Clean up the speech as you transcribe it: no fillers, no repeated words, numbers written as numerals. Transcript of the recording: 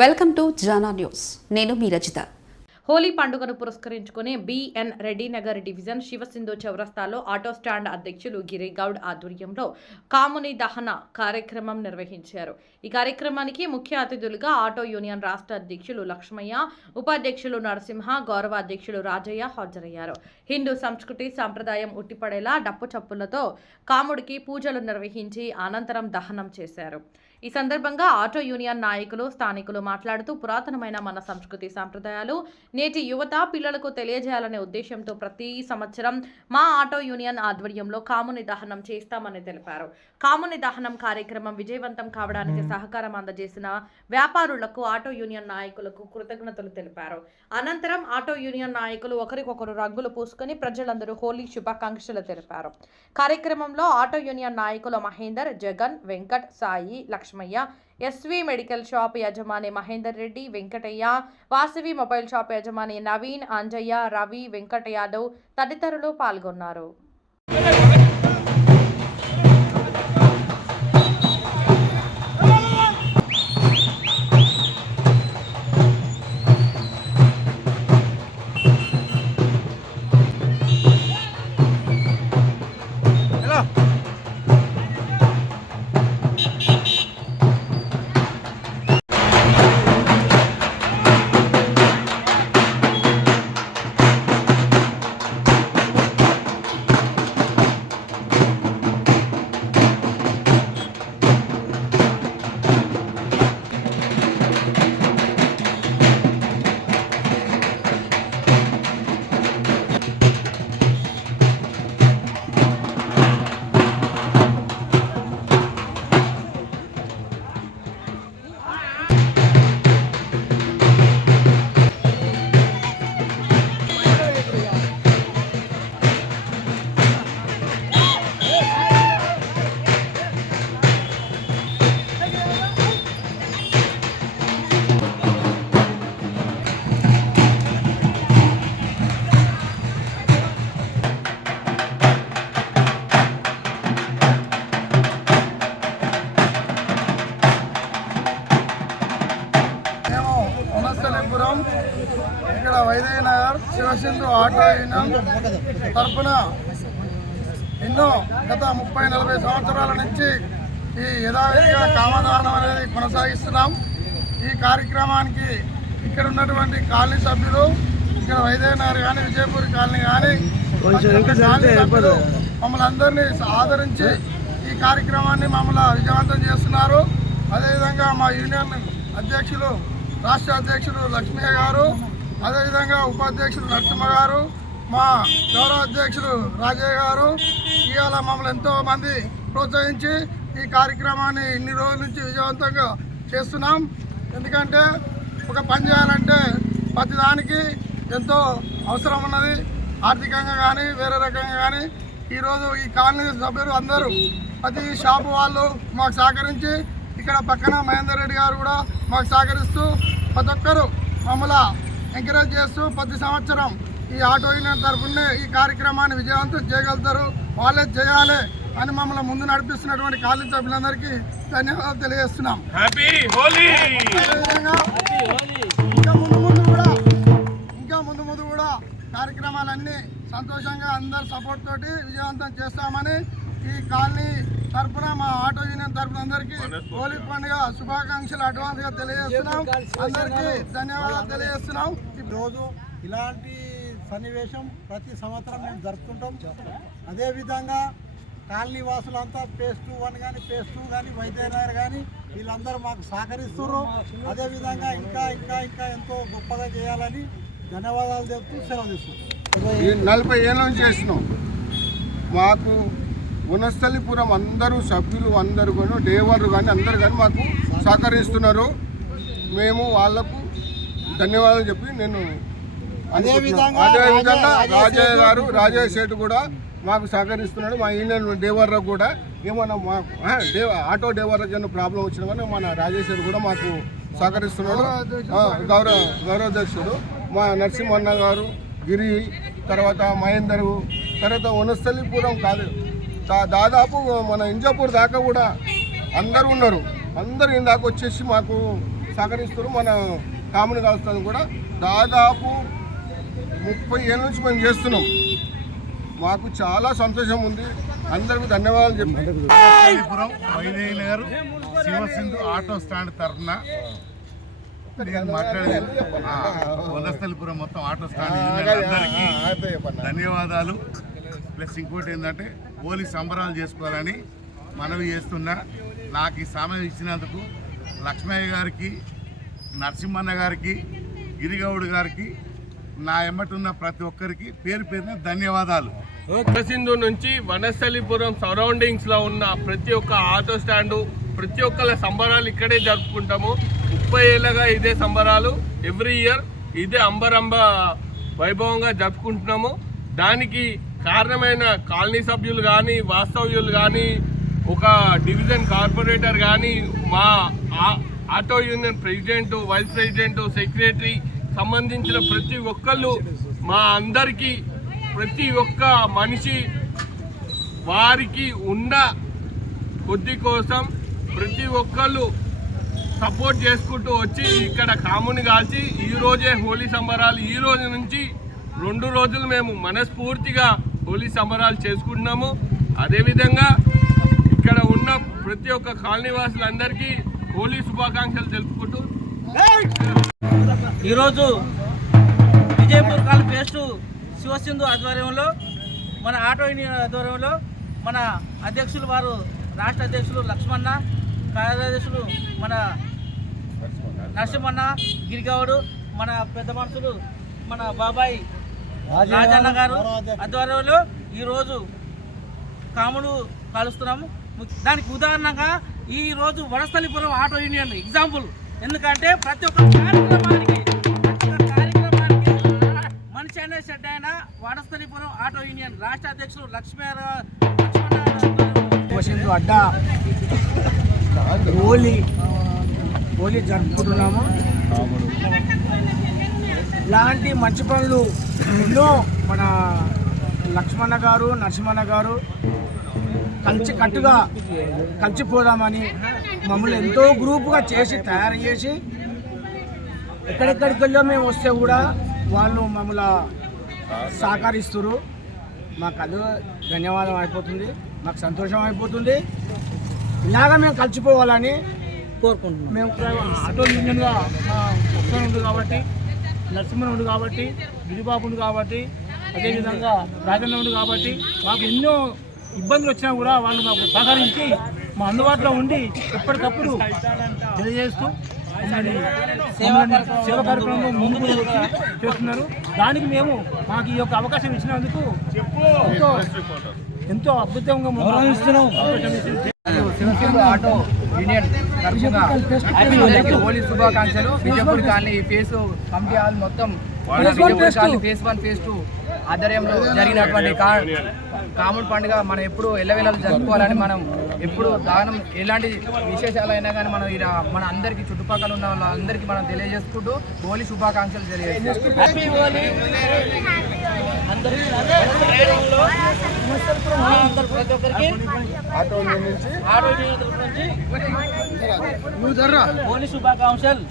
Welcome to Jana news. నేను మీ రజిత. హోలీ పండుగను పురస్కరించుకుని బిఎన్ రెడ్డి నగర్ డివిజన్ శివసింధు చౌరస్తాలో ఆటో స్టాండ్ అధ్యక్షులు గిరిగౌడ్ ఆధ్వర్యంలో కాముని దహన కార్యక్రమం నిర్వహించారు. ఈ కార్యక్రమానికి ముఖ్య అతిథులుగా ఆటో యూనియన్ రాష్ట్ర అధ్యక్షులు లక్ష్మయ్య, ఉపాధ్యక్షులు నరసింహ, గౌరవ అధ్యక్షులు రాజయ్య హాజరయ్యారు. హిందూ సంస్కృతి సంప్రదాయం ఉట్టిపడేలా డప్పు చప్పులతో కాముడికి పూజలు నిర్వహించి అనంతరం దహనం చేశారు. ఈ సందర్భంగా ఆటో యూనియన్ నాయకులు, స్థానికులు మాట్లాడుతూ పురాతనమైన మన సంస్కృతి సంప్రదాయాలు నేటి యువత పిల్లలకు తెలియజేయాలనే ఉద్దేశంతో ప్రతి సంవత్సరం మా ఆటో యూనియన్ ఆధ్వర్యంలో కాముని దహనం చేస్తామని తెలిపారు. కాముని దహనం కార్యక్రమం విజయవంతం కావడానికి సహకారం అందజేసిన వ్యాపారులకు, ఆటో యూనియన్ నాయకులకు కృతజ్ఞతలు తెలిపారు. అనంతరం ఆటో యూనియన్ నాయకులు ఒకరికొకరు రంగులు పూసుకొని ప్రజలందరూ హోలీ శుభాకాంక్షలు తెలిపారు. కార్యక్రమంలో ఆటో యూనియన్ నాయకులు Mahender, Jagan, Venkat, Sai, Lakshmaiah, SV medical shop యజమాని మహేందర్ రెడ్డి, వెంకటయ్య, వాసవి మొబైల్ షాప్ యజమాని నవీన్, అంజయ్య, రవి, వెంకట యాదవ్ తదితరులు పాల్గొన్నారు. ఇక్కడ వైద్యనగర్ శివసింధు ఆటో యూనియన్ తరఫున ఎన్నో గత 30-40 సంవత్సరాల నుంచి ఈ యథావిధిగా కామదానం అనేది కొనసాగిస్తున్నాం. ఈ కార్యక్రమానికి ఇక్కడ ఉన్నటువంటి కాలనీ సభ్యులు, ఇక్కడ వైద్యనగర్ కానీ, విజయపూర్ కాలనీ కానీ సభ్యులు మమ్మల్ని అందరినీ ఆదరించి ఈ కార్యక్రమాన్ని మమ్మల్ని విజయవంతం చేస్తున్నారు. అదేవిధంగా మా యూనియన్ అధ్యక్షులు, రాష్ట్ర అధ్యక్షులు లక్ష్మయ్య గారు, అదేవిధంగా ఉపాధ్యక్షులు నరసింహ గారు, మా గౌరవ అధ్యక్షులు రాజయ్య గారు ఇవాళ మమ్మల్ని ఎంతోమంది ప్రోత్సహించి ఈ కార్యక్రమాన్ని ఇన్ని రోజుల నుంచి విజయవంతంగా చేస్తున్నాం. ఎందుకంటే ఒక పని చేయాలంటే ప్రతిదానికి ఎంతో అవసరం ఉన్నది, ఆర్థికంగా కానీ వేరే రకంగా కానీ. ఈరోజు ఈ కాలనీ సభ్యులు అందరూ ప్రతి షాపు వాళ్ళు మాకు సహకరించి, ఇక్కడ పక్కన మహేందర్ రెడ్డి గారు కూడా మాకు సహకరిస్తూ ప్రతి ఒక్కరూ మమ్మల్ని ఎంకరేజ్ చేస్తూ ప్రతి సంవత్సరం ఈ ఆటో యూనియన్ తరఫునే ఈ కార్యక్రమాన్ని విజయవంతం చేయగలుగుతారు, వాళ్ళే చేయాలి అని మమ్మల్ని ముందు నడిపిస్తున్నటువంటి కాలనీ సభ్యులందరికీ ధన్యవాదాలు తెలియజేస్తున్నాం. ఇంకా ముందు కూడా కార్యక్రమాలన్నీ సంతోషంగా అందరు సపోర్ట్ తోటి విజయవంతం చేస్తామని ఈ కాలనీ తరఫున, మా ఆటో యూనియన్ తరఫున అందరికీ హోలీ పండుగ శుభాకాంక్షలు అడ్వాన్స్గా తెలియజేస్తున్నాం. అందరికీ ధన్యవాదాలు తెలియజేస్తున్నాం. ఈరోజు ఇలాంటి సన్నివేశం ప్రతి సంవత్సరం మేము జరుపుకుంటాం. అదేవిధంగా కాలనీ వాసులంతా ఫేజ్ 1 కానీ, ఫేజ్ 2 కానీ, వైద్యనగర్ కానీ వీళ్ళందరూ మాకు సహకరిస్తున్నారు. అదేవిధంగా ఇంకా ఇంకా ఇంకా ఎంతో గొప్పగా చేయాలని ధన్యవాదాలు చెప్తూ సెలవు తీసుకుంటాం. 40 ఏళ్ళ నుంచి చేస్తున్నాం. మాకు వనస్థలిపురం అందరూ సభ్యులు అందరూ కానీ, డ్రైవర్లు కానీ అందరూ కానీ మాకు సహకరిస్తున్నారు. మేము వాళ్లకు ధన్యవాదాలు చెప్పి నేను అదేవిధంగా రాజయ్య గారు, రాజయ్య సేటు కూడా మాకు సహకరిస్తున్నాడు. మా యూనియన్ డ్రైవర్లకు కూడా ఏమన్నా మాకు ఆటో డ్రైవర్లకు ఏమైనా ప్రాబ్లం వచ్చినా కానీ మన రాజయ్య సేటు కూడా మాకు సహకరిస్తున్నాడు. గౌరవాధ్యక్షుడు మా నరసింహన్న గారు, గిరి, తర్వాత మహేందరు, తర్వాత వనస్థలిపురం కాదు దాదాపు మన ఇంజాపూర్ దాకా కూడా అందరూ ఉన్నారు. అందరూ ఇందాక వచ్చేసి మాకు సహకరిస్తారు. మన కామన్ కాలుస్తాను కూడా దాదాపు 30 ఏళ్ళ నుంచి మేము చేస్తున్నాం. మాకు చాలా సంతోషం ఉంది. అందరికీ ధన్యవాదాలు చెప్పి వైదేహి నగర్ శివసింధు ఆటో స్టాండ్ తరఫున నేను మాట్లాడేది వనస్థలిపురం మొత్తం ఆటో స్టాండ్ అందరికీ ధన్యవాదాలు. ప్లస్ ఇంకోటి ఏంటంటే హోలీ సంబరాలు చేసుకోవాలని మనవి చేస్తున్నా. నాకు ఈ సమయం ఇచ్చినందుకు లక్ష్మయ్య గారికి, నరసింహన్న గారికి, గిరిగౌడ్ గారికి, నా ఎమ్మటున్న ప్రతి ఒక్కరికి పేరు పేరున ధన్యవాదాలు. శివసింధు నుంచి వనస్థలిపురం సరౌండింగ్స్లో ఉన్న ప్రతి ఒక్క ఆటో స్టాండు, ప్రతి ఒక్కళ్ళ సంబరాలు ఇక్కడే జరుపుకుంటాము. 30 ఏళ్ళగా ఇదే సంబరాలు, ఎవ్రీ ఇయర్ ఇదే అంబరంబ వైభవంగా జరుపుకుంటున్నాము. దానికి కారణమైన కాలనీ సభ్యులు కానీ, వాస్తవ్యులు కానీ, ఒక డివిజన్ కార్పొరేటర్ కానీ, మా auto union president, vice president, secretary సంబంధించిన ప్రతి ఒక్కళ్ళు, మా అందరికీ ప్రతి ఒక్క మనిషి వారికి ఉన్న కొద్ది కోసం ప్రతి ఒక్కళ్ళు సపోర్ట్ చేసుకుంటూ వచ్చి ఇక్కడ కాముని కాల్చి ఈరోజే హోలీ సంబరాలు, ఈ రోజు నుంచి 2 రోజులు మేము మనస్ఫూర్తిగా హోలీ సంబరాలు చేసుకుంటున్నాము. అదేవిధంగా ఇక్కడ ఉన్న ప్రతి ఒక్క కాలనీ వాసులందరికీ హోలీ శుభాకాంక్షలు తెలుపుకుంటూ ఈరోజు విజయపూర్ కాలనీ ఫేస్ట్ శివసింధు ఆధ్వర్యంలో, మన ఆటో యూనియన్ ఆధ్వర్యంలో మన అధ్యక్షులు వారు రాష్ట్ర అధ్యక్షులు లక్ష్మణ, కార్యదర్శులు మన నరసింహన్న, గిరిగౌడు, మన పెద్ద మనుషులు మన బాబాయ్ రాజన్న గారు ఆధ్వర్యంలో ఈరోజు కాముడు కాలుస్తున్నాము. దానికి ఉదాహరణగా ఈరోజు వనస్థలిపురం ఆటో యూనియన్ ఎగ్జాంపుల్. ఎందుకంటే ప్రతి ఒక్క కార్యక్రమానికి మనిషి అనే సెట్ అయిన వనస్థలిపురం ఆటో యూనియన్ రాష్ట్ర అధ్యక్షులు శివసింధు అడ్డా హోలీ జరుపుకుంటున్నాము. ఇలాంటి మంచి పనులు ఎన్నో మన లక్ష్మణ గారు, నరసింహన్న గారు కట్టుగా కలిసిపోదామని మమ్మల్ని ఎంతో గ్రూపుగా చేసి తయారు చేసి ఎక్కడెక్కడికి వెళ్ళో మేము వస్తే కూడా వాళ్ళు మమ్మల్ని సహకరిస్తారు. మాకు అది ధన్యవాదం అయిపోతుంది, మాకు సంతోషం అయిపోతుంది. ఇలాగ మేము కలిసిపోవాలని కోరుకుంటున్నాం. మేము ఆటో యూనియన్గా లక్ష్మణ ఉంది కాబట్టి, నరసింహన్ ఉంది కాబట్టి, గిరిబాబు ఉంది కాబట్టి, అదేవిధంగా రాజన్న ఉంది కాబట్టి మాకు ఎన్నో ఇబ్బందులు వచ్చినా కూడా వాళ్ళు మాకు సహకరించి మా అందుబాటులో ఉండి ఎప్పటికప్పుడు తెలియజేస్తూ సేవా కార్యక్రమంలో ముందుకు వచ్చి చేస్తున్నారు. దానికి మేము మాకు ఈ యొక్క అవకాశం ఇచ్చినందుకు ఎంతో అద్భుతంగా శివసింధు ఆటో యూనియన్ తరఫున హోలీ శుభాకాంక్షలు. Vijayapur colony face committee hall మొత్తం విజయపూర్ కాలనీ ఫేస్ 1, ఫేస్ 2 ఆధ్వర్యంలో జరిగినటువంటి కాముడు పండుగ మనం ఎప్పుడు ఎల్లవేళలు జరుపుకోవాలని, మనం ఎప్పుడు దానం ఎలాంటి విశేషాలైనా కానీ మనం మన అందరికీ చుట్టుపక్కల ఉన్న వాళ్ళందరికీ మనం తెలియజేసుకుంటూ హోలీ శుభాకాంక్షలు తెలియజేస్తాం. హోలీ శుభాకాంక్షలు.